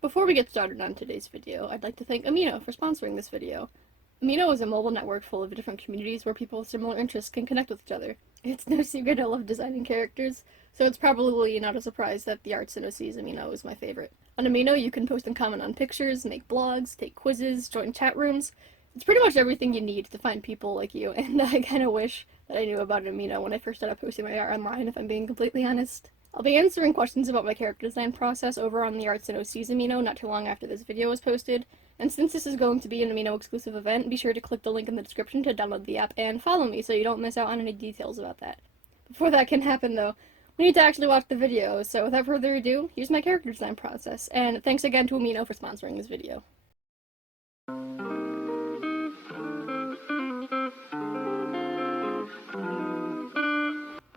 Before we get started on today's video, I'd like to thank Amino for sponsoring this video. Amino is a mobile network full of different communities where people with similar interests can connect with each other. It's no secret I love designing characters, so it's probably not a surprise that the arts in OC's Amino is my favorite. On Amino, you can post and comment on pictures, make blogs, take quizzes, join chat rooms. It's pretty much everything you need to find people like you, and I kinda wish that I knew about Amino when I first started posting my art online, if I'm being completely honest. I'll be answering questions about my character design process over on the Arts and OC's Amino not too long after this video is posted, and since this is going to be an Amino exclusive event, be sure to click the link in the description to download the app and follow me so you don't miss out on any details about that. Before that can happen though, we need to actually watch the video, so without further ado, here's my character design process, and thanks again to Amino for sponsoring this video.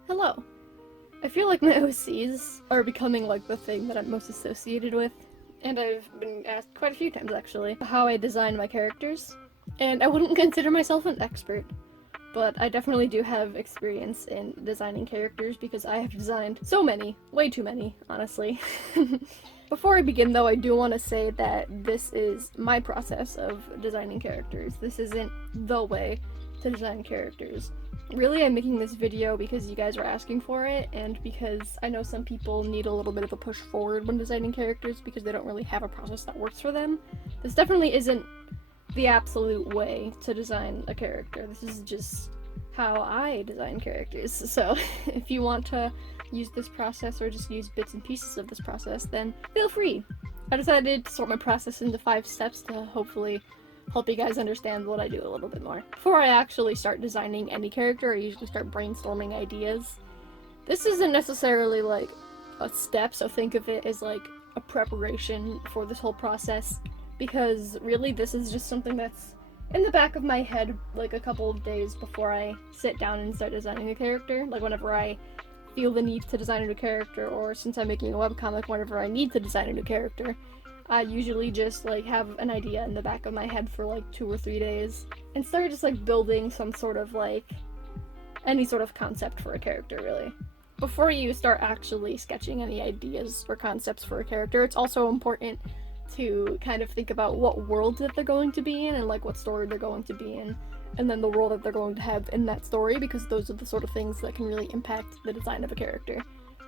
Hello. I feel like my OCs are becoming like the thing that I'm most associated with, and I've been asked quite a few times actually how I design my characters, and I wouldn't consider myself an expert, but I definitely do have experience in designing characters because I have designed so many, way too many, honestly. Before I begin though, I do want to say that this is my process of designing characters. This isn't the way to design characters. Really, I'm making this video because you guys are asking for it, and because I know some people need a little bit of a push forward when designing characters because they don't really have a process that works for them. This definitely isn't the absolute way to design a character. This is just how I design characters. So if you want to use this process or just use bits and pieces of this process, then feel free. I decided to sort my process into 5 steps to hopefully help you guys understand what I do a little bit more. Before I actually start designing any character, I usually start brainstorming ideas. This isn't necessarily like a step, so think of it as like a preparation for this whole process, because really this is just something that's in the back of my head like a couple of days before I sit down and start designing a character. Like whenever I feel the need to design a new character, or since I'm making a webcomic, whenever I need to design a new character, I usually just like have an idea in the back of my head for like 2 or 3 days and start just like building some sort of like any sort of concept for a character, really. Before you start actually sketching any ideas or concepts for a character, it's also important to kind of think about what world that they're going to be in and like what story they're going to be in, and then the role that they're going to have in that story, because those are the sort of things that can really impact the design of a character.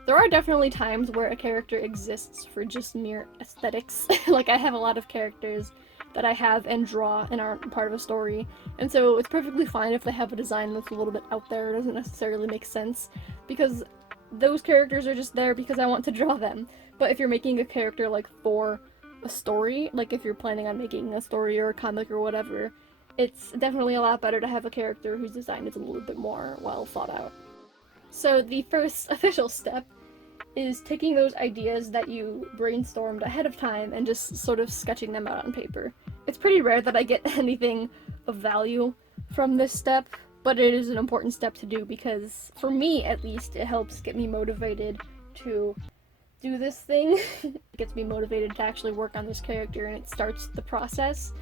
There are definitely times where a character exists for just mere aesthetics. Like I have a lot of characters that I have and draw and aren't part of a story, and so it's perfectly fine if they have a design that's a little bit out there, it doesn't necessarily make sense, because those characters are just there because I want to draw them. But if you're making a character like for a story, like if you're planning on making a story or a comic or whatever, it's definitely a lot better to have a character whose design is a little bit more well thought out. So the first official step is taking those ideas that you brainstormed ahead of time and just sort of sketching them out on paper. It's pretty rare that I get anything of value from this step, but it is an important step to do because, for me at least, it helps get me motivated to do this thing. It gets me motivated to actually work on this character, and it starts the process.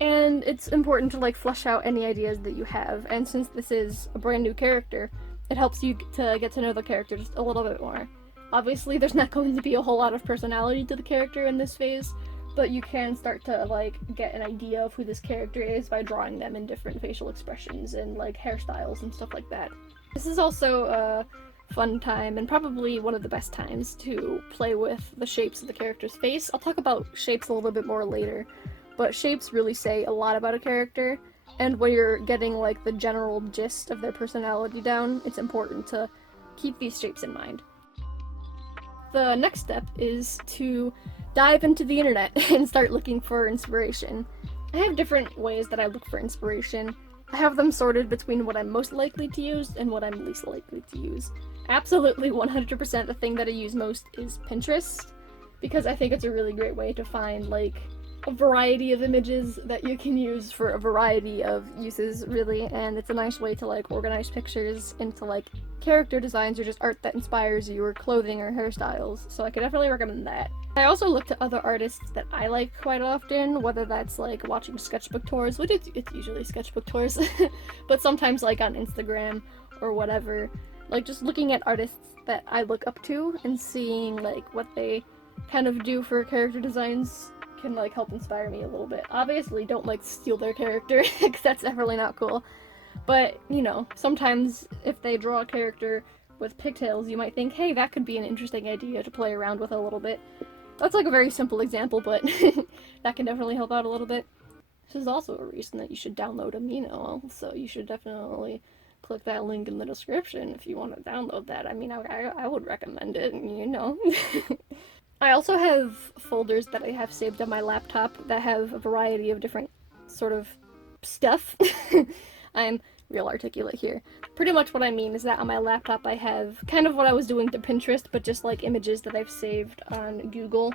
And it's important to like flesh out any ideas that you have, and since this is a brand new character, it helps you to get to know the character just a little bit more. Obviously, there's not going to be a whole lot of personality to the character in this phase, but you can start to like get an idea of who this character is by drawing them in different facial expressions and like hairstyles and stuff like that. This is also a fun time, and probably one of the best times, to play with the shapes of the character's face. I'll talk about shapes a little bit more later, but shapes really say a lot about a character, and when you're getting like the general gist of their personality down, it's important to keep these shapes in mind. The next step is to dive into the internet and start looking for inspiration. I have different ways that I look for inspiration. I have them sorted between what I'm most likely to use and what I'm least likely to use. Absolutely 100% the thing that I use most is Pinterest, because I think it's a really great way to find like a variety of images that you can use for a variety of uses, really, and it's a nice way to like organize pictures into like character designs or just art that inspires you, or clothing or hairstyles, so I could definitely recommend that. I also look to other artists that I like quite often, whether that's like watching sketchbook tours, which it's usually sketchbook tours, but sometimes like on Instagram or whatever, like just looking at artists that I look up to and seeing like what they kind of do for character designs can like help inspire me a little bit. Obviously, don't like steal their character because that's definitely not cool. But you know, sometimes if they draw a character with pigtails, you might think, hey, that could be an interesting idea to play around with a little bit. That's like a very simple example, but that can definitely help out a little bit. This is also a reason that you should download Amino, so you should definitely click that link in the description if you want to download that. I mean, I would recommend it, you know. I also have folders that I have saved on my laptop that have a variety of different sort of stuff. I'm real articulate here. Pretty much what I mean is that on my laptop I have kind of what I was doing to Pinterest, but just like images that I've saved on Google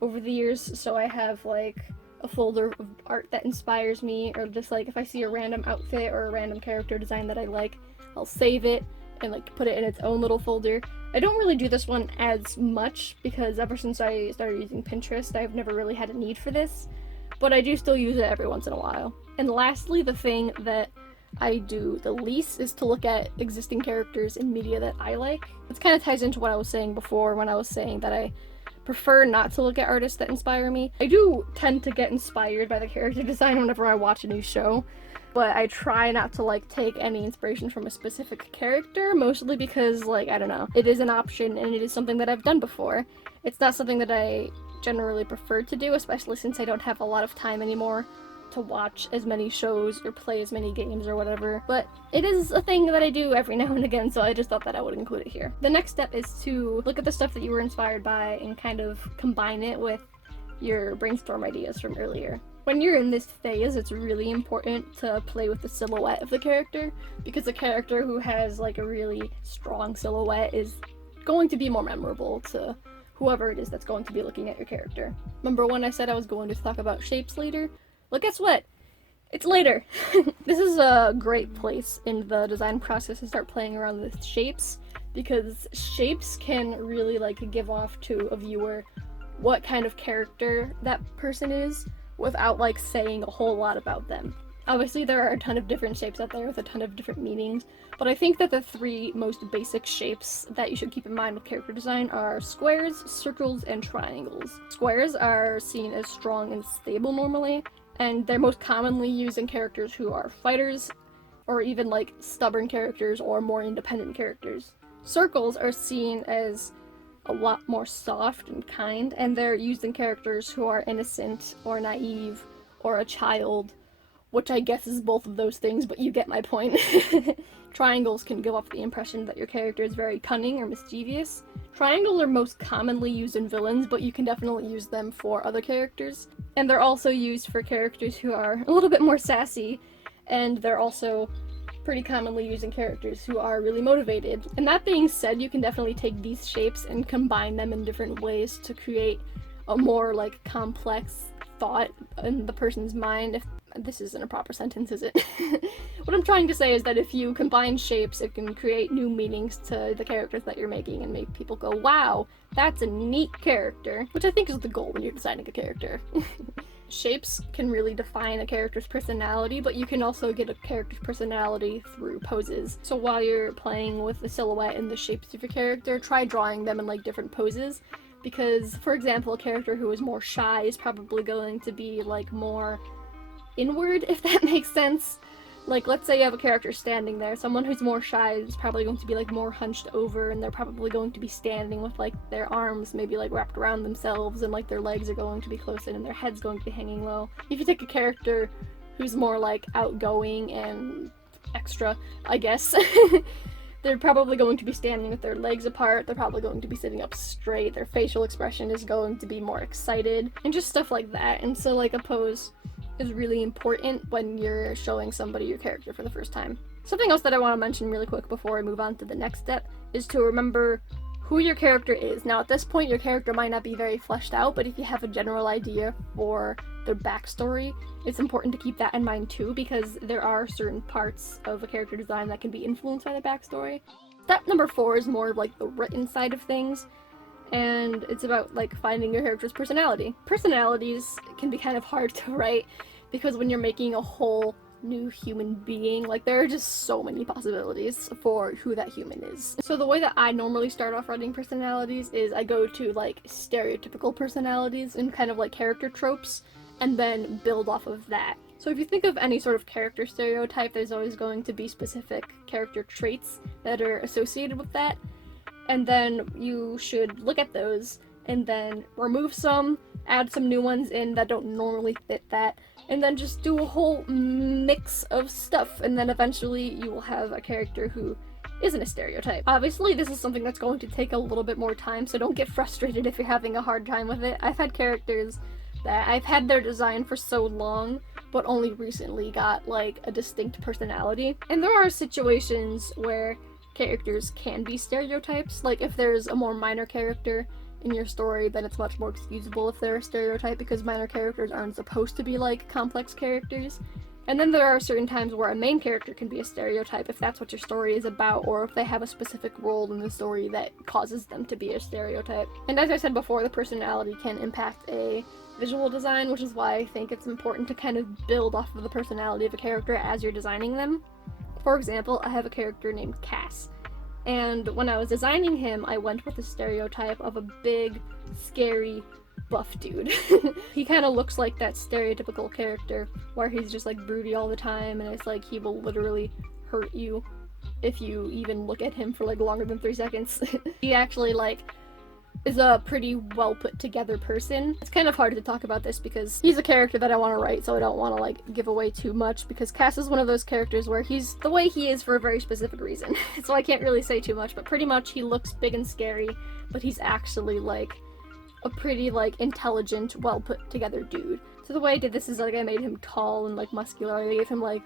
over the years. So I have like a folder of art that inspires me, or just like if I see a random outfit or a random character design that I like, I'll save it and like put it in its own little folder. I don't really do this one as much because ever since I started using Pinterest, I've never really had a need for this, but I do still use it every once in a while. And lastly, the thing that I do the least is to look at existing characters in media that I like. This kind of ties into what I was saying before when I was saying that I prefer not to look at artists that inspire me. I do tend to get inspired by the character design whenever I watch a new show, but I try not to like take any inspiration from a specific character, mostly because like, I don't know, it is an option and it is something that I've done before. It's not something that I generally prefer to do, especially since I don't have a lot of time anymore to watch as many shows or play as many games or whatever, but it is a thing that I do every now and again, so I just thought that I would include it here. The next step is to look at the stuff that you were inspired by and kind of combine it with your brainstorm ideas from earlier. When you're in this phase, it's really important to play with the silhouette of the character, because a character who has like a really strong silhouette is going to be more memorable to whoever it is that's going to be looking at your character. Remember when I said I was going to talk about shapes later? Well, guess what? It's later. This is a great place in the design process to start playing around with shapes, because shapes can really like give off to a viewer what kind of character that person is without like saying a whole lot about them. Obviously there are a ton of different shapes out there with a ton of different meanings, but I think that the three most basic shapes that you should keep in mind with character design are squares, circles, and triangles. Squares are seen as strong and stable normally, and they're most commonly used in characters who are fighters, or even like stubborn characters or more independent characters. Circles are seen as a lot more soft and kind, and they're used in characters who are innocent or naive or a child, which I guess is both of those things, but you get my point. Triangles can give off the impression that your character is very cunning or mischievous. Triangles are most commonly used in villains, but you can definitely use them for other characters. And they're also used for characters who are a little bit more sassy, and they're also pretty commonly used in characters who are really motivated. And that being said, you can definitely take these shapes and combine them in different ways to create a more like complex thought in the person's mind. If this isn't a proper sentence, is it? What I'm trying to say is that if you combine shapes, it can create new meanings to the characters that you're making and make people go, wow, that's a neat character, which I think is the goal when you're designing a character. Shapes can really define a character's personality, but you can also get a character's personality through poses. So while you're playing with the silhouette and the shapes of your character, try drawing them in like different poses. Because, for example, a character who is more shy is probably going to be like more inward, if that makes sense. Like, let's say you have a character standing there. Someone who's more shy is probably going to be like more hunched over, and they're probably going to be standing with like their arms maybe like wrapped around themselves, and like their legs are going to be close in and their head's going to be hanging low. If you take a character who's more like outgoing and extra, I guess, they're probably going to be standing with their legs apart, they're probably going to be sitting up straight, their facial expression is going to be more excited, and just stuff like that. And so like a pose is really important when you're showing somebody your character for the first time. Something else that I want to mention really quick before I move on to the next step is to remember who your character is. Now at this point your character might not be very fleshed out, but if you have a general idea for their backstory, it's important to keep that in mind too, because there are certain parts of a character design that can be influenced by the backstory. Step number 4 is more of like the written side of things, and it's about like finding your character's personality. Personalities can be kind of hard to write because when you're making a whole new human being. Like, there are just so many possibilities for who that human is. So the way that I normally start off writing personalities is I go to like stereotypical personalities and kind of like character tropes, and then build off of that. So if you think of any sort of character stereotype, there's always going to be specific character traits that are associated with that, and then you should look at those and then remove some, add some new ones in that don't normally fit that, and then just do a whole mix of stuff, and then eventually you will have a character who isn't a stereotype. Obviously, this is something that's going to take a little bit more time, so don't get frustrated if you're having a hard time with it. I've had characters that I've had their design for so long, but only recently got like a distinct personality. And there are situations where characters can be stereotypes. Like if there's a more minor character in your story, then it's much more excusable if they're a stereotype, because minor characters aren't supposed to be like complex characters. And then there are certain times where a main character can be a stereotype if that's what your story is about, or if they have a specific role in the story that causes them to be a stereotype. And as I said before, the personality can impact a visual design, which is why I think it's important to kind of build off of the personality of a character as you're designing them. For example, I have a character named Cass, and when I was designing him, I went with the stereotype of a big, scary, buff dude. He kind of looks like that stereotypical character where he's just like broody all the time, and it's like he will literally hurt you if you even look at him for like longer than 3 seconds. He actually like is a pretty well put together person. It's kind of hard to talk about this because he's a character that I want to write, so I don't want to like give away too much, because Cass is one of those characters where he's the way he is for a very specific reason. So I can't really say too much, but pretty much he looks big and scary, but he's actually like a pretty like intelligent, well put together dude. So the way I did this is like I made him tall and like muscular. I gave him like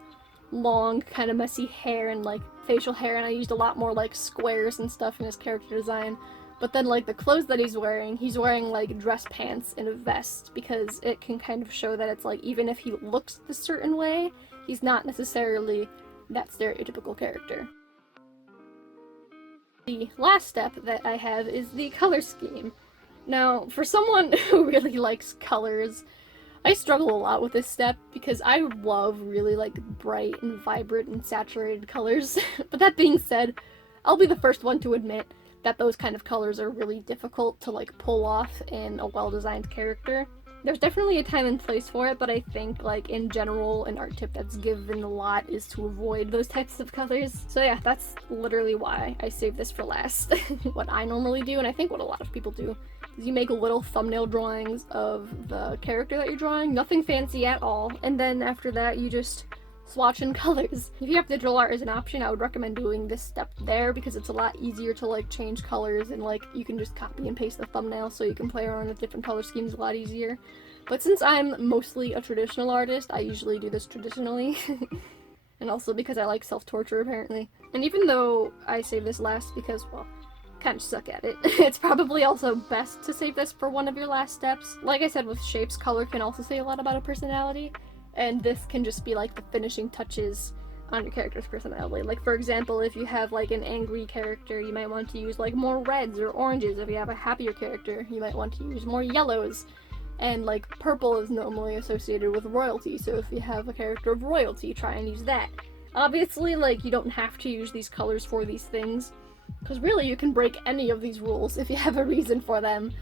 long, kind of messy hair and like facial hair, and I used a lot more like squares and stuff in his character design. But then like the clothes that he's wearing like dress pants and a vest, because it can kind of show that it's like even if he looks a certain way, he's not necessarily that stereotypical character. The last step that I have is the color scheme. Now, for someone who really likes colors, I struggle a lot with this step because I love really like bright and vibrant and saturated colors. But that being said, I'll be the first one to admit that those kind of colors are really difficult to like pull off in a well-designed character. There's definitely a time and place for it, but I think like in general an art tip that's given a lot is to avoid those types of colors. So yeah, that's literally why I save this for last. What I normally do, and I think what a lot of people do, is you make little thumbnail drawings of the character that you're drawing, nothing fancy at all, and then after that you just swatch in colors. If you have digital art as an option, I would recommend doing this step there because it's a lot easier to like change colors, and like you can just copy and paste the thumbnail so you can play around with different color schemes a lot easier. But since I'm mostly a traditional artist, I usually do this traditionally. And also because I like self-torture apparently. And even though I save this last because, well, kind of suck at it, it's probably also best to save this for one of your last steps. Like I said with shapes, color can also say a lot about a personality. And this can just be like the finishing touches on your character's personality. Like for example, if you have like an angry character, you might want to use like more reds or oranges. If you have a happier character, you might want to use more yellows. And like purple is normally associated with royalty, so if you have a character of royalty, try and use that. Obviously, like, you don't have to use these colors for these things, because really you can break any of these rules if you have a reason for them.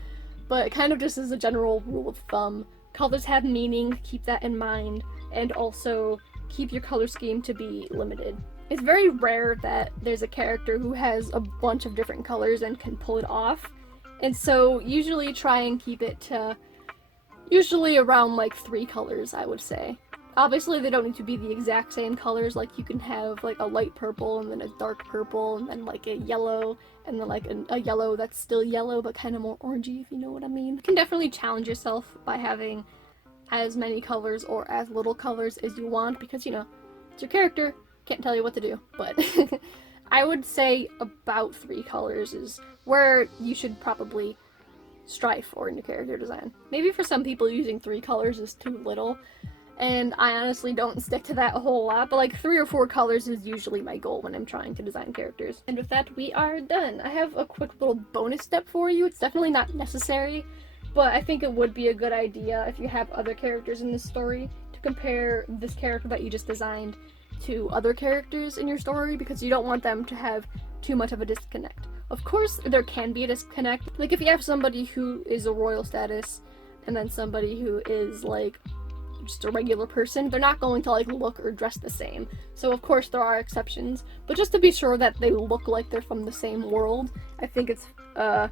But kind of just as a general rule of thumb, colors have meaning, keep that in mind, and also keep your color scheme to be limited. It's very rare that there's a character who has a bunch of different colors and can pull it off, and so usually try and keep it to usually around like 3 colors, I would say. Obviously they don't need to be the exact same colors, like you can have like a light purple and then a dark purple and then like a yellow and then like a yellow that's still yellow but kind of more orangey, if you know what I mean. You can definitely challenge yourself by having as many colors or as little colors as you want, because, you know, it's your character, can't tell you what to do, but I would say about 3 colors is where you should probably strive for in your character design. Maybe for some people using 3 colors is too little, and I honestly don't stick to that a whole lot, but like 3 or 4 colors is usually my goal when I'm trying to design characters. And with that, we are done. I have a quick little bonus step for you. It's definitely not necessary, but I think it would be a good idea if you have other characters in this story to compare this character that you just designed to other characters in your story, because you don't want them to have too much of a disconnect. Of course, there can be a disconnect. Like, if you have somebody who is a royal status, and then somebody who is, like, just a regular person, they're not going to, like, look or dress the same. So, of course, there are exceptions. But just to be sure that they look like they're from the same world, I think it's a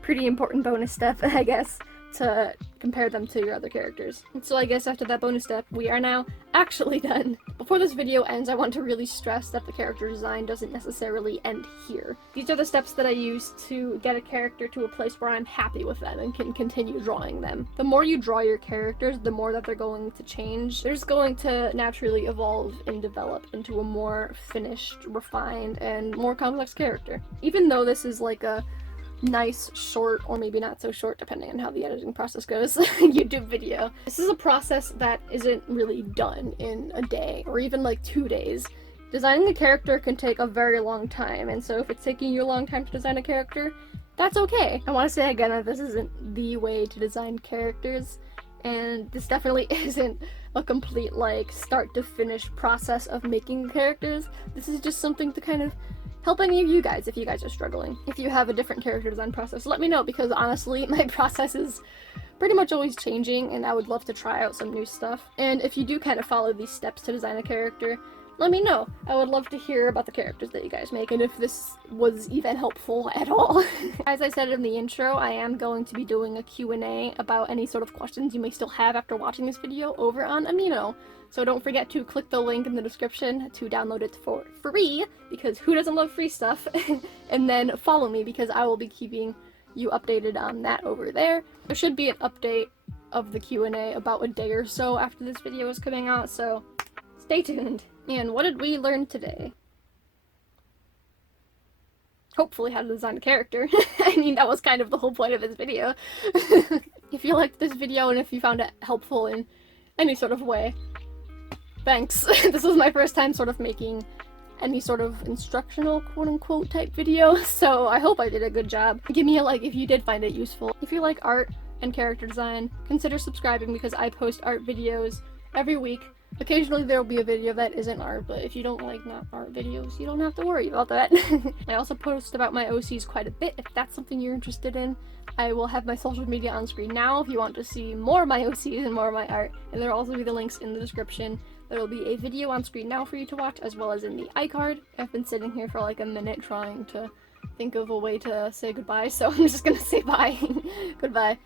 pretty important bonus step, I guess, to compare them to your other characters. And so I guess after that bonus step, we are now actually done. Before this video ends, I want to really stress that the character design doesn't necessarily end here. These are the steps that I use to get a character to a place where I'm happy with them and can continue drawing them. The more you draw your characters, the more that they're going to change. They're just going to naturally evolve and develop into a more finished, refined, and more complex character. Even though this is like a nice, short, or maybe not so short, depending on how the editing process goes, YouTube video. This is a process that isn't really done in a day, or even like 2 days. Designing a character can take a very long time, and so if it's taking you a long time to design a character, that's okay. I want to say again that this isn't the way to design characters, and this definitely isn't a complete, like, start to finish process of making characters. This is just something to kind of help any of you guys if you guys are struggling. If you have a different character design process, let me know, because honestly, my process is pretty much always changing, and I would love to try out some new stuff. And if you do kind of follow these steps to design a character, let me know. I would love to hear about the characters that you guys make, and if this was even helpful at all. As I said in the intro, I am going to be doing a Q&A about any sort of questions you may still have after watching this video over on Amino. So don't forget to click the link in the description to download it for free, because who doesn't love free stuff? And then follow me, because I will be keeping you updated on that over there. There should be an update of the Q&A about a day or so after this video is coming out, so stay tuned. And what did we learn today? Hopefully how to design a character. I mean, that was kind of the whole point of this video. If you liked this video and if you found it helpful in any sort of way, thanks. This was my first time sort of making any sort of instructional, quote-unquote, type video, so I hope I did a good job. Give me a like if you did find it useful. If you like art and character design, consider subscribing, because I post art videos every week. Occasionally there will be a video that isn't art, but if you don't like not art videos, you don't have to worry about that. I also post about my OCs quite a bit, if that's something you're interested in. I will have my social media on screen now if you want to see more of my OCs and more of my art, and there will also be the links in the description. There will be a video on screen now for you to watch, as well as in the iCard. I've been sitting here for like a minute trying to think of a way to say goodbye, so I'm just gonna say bye. Goodbye.